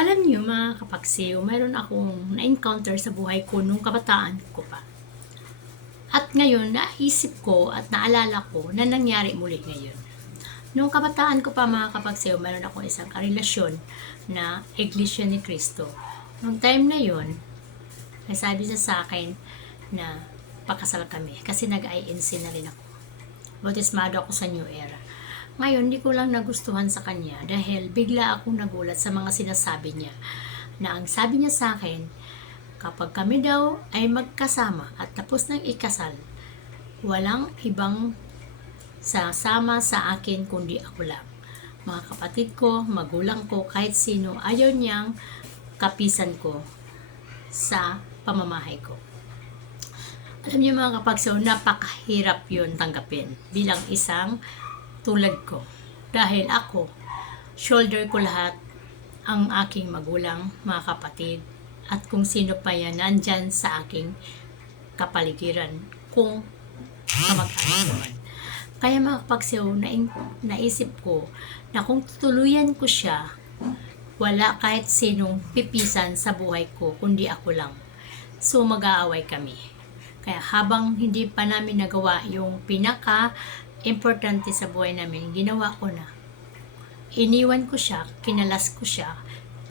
Alam niyo mga kapaksiw, mayroon akong na-encounter sa buhay ko nung kabataan ko pa. At ngayon, naisip ko at naalala ko na nangyari muli ngayon. Nung kabataan ko pa mga kapaksiw, mayroon akong isang karelasyon na Iglesia ni Cristo. Nung time na yon, nasabi siya sa akin na pakasal kami kasi nag-INC na rin ako. Bautismado ako sa New Era. Ngayon, hindi ko lang nagustuhan sa kanya dahil bigla akong nagulat sa mga sinasabi niya na ang sabi niya sa akin, kapag kami daw ay magkasama at tapos ng ikasal, walang ibang sasama sa akin kundi ako lang. Mga kapatid ko, magulang ko, kahit sino, ayaw niyang kapisan ko sa pamamahay ko. Alam niyo mga kapagsaw, napakahirap yun tanggapin bilang isang tulad ko. Dahil ako, shoulder ko lahat ang aking magulang, mga kapatid, at kung sino pa yan nandyan sa aking kapaligiran kung kamag-anak naman. Kaya mga kapagsaw, naisip ko na kung tutuluyan ko siya, wala kahit sinong pipisan sa buhay ko kundi ako lang. So mag-aaway kami. Kaya habang hindi pa namin nagawa yung pinaka-importante sa buhay namin, ginawa ko na. Iniwan ko siya, kinalas ko siya,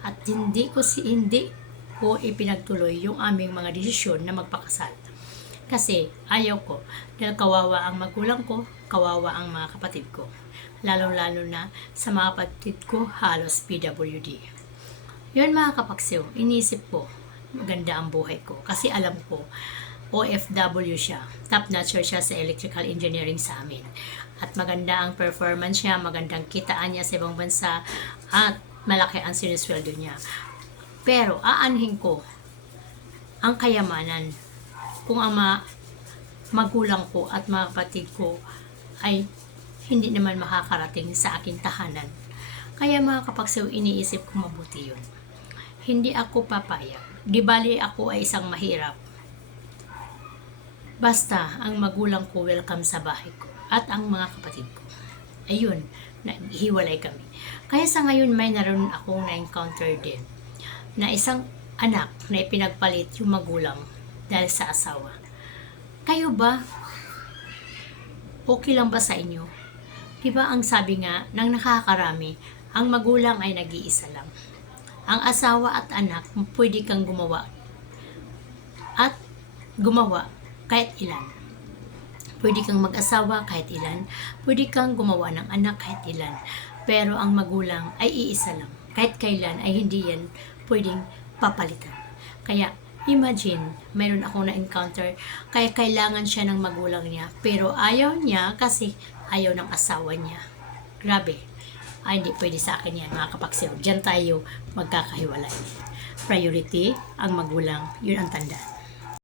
at hindi ko ipinagtuloy yung aming mga desisyon na magpakasal. Kasi ayaw ko, dahil kawawa ang magulang ko, kawawa ang mga kapatid ko. Lalong-lalo na sa mga kapatid ko, halos PWD. Yun mga kapaksiw, inisip ko, maganda ang buhay ko. Kasi alam ko, OFW siya. Top-notcher siya sa electrical engineering sa amin. At maganda ang performance niya, magandang kitaan niya sa ibang bansa, at malaki ang sinisweldo niya. Pero aanhin ko ang kayamanan kung ang magulang ko at mga kapatid ko ay hindi naman makakarating sa aking tahanan. Kaya mga kapagsaw, iniisip ko mabuti yun. Hindi ako papayag. Di bali ako ay isang mahirap. Basta ang magulang ko welcome sa bahay ko at ang mga kapatid ko. Ayun, naghiwalay kami. Kaya sa ngayon may naroon akong na-encounter din na isang anak na ipinagpalit yung magulang dahil sa asawa. Kayo ba? Okay lang ba sa inyo? Diba ang sabi nga ng nakakarami, ang magulang ay nag-iisa lang. Ang asawa at anak, pwede kang gumawa kahit ilan. Pwede kang mag-asawa kahit ilan. Pwede kang gumawa ng anak kahit ilan. Pero ang magulang ay iisa lang. Kahit kailan ay hindi yan pwedeng papalitan. Kaya imagine, mayroon akong na-encounter, kaya kailangan siya ng magulang niya. Pero ayaw niya kasi ayaw ng asawa niya. Grabe. Ay, hindi pwede sa akin yan mga kapagsaw. Diyan tayo magkakahiwalay. Priority, ang magulang, yun ang tandaan.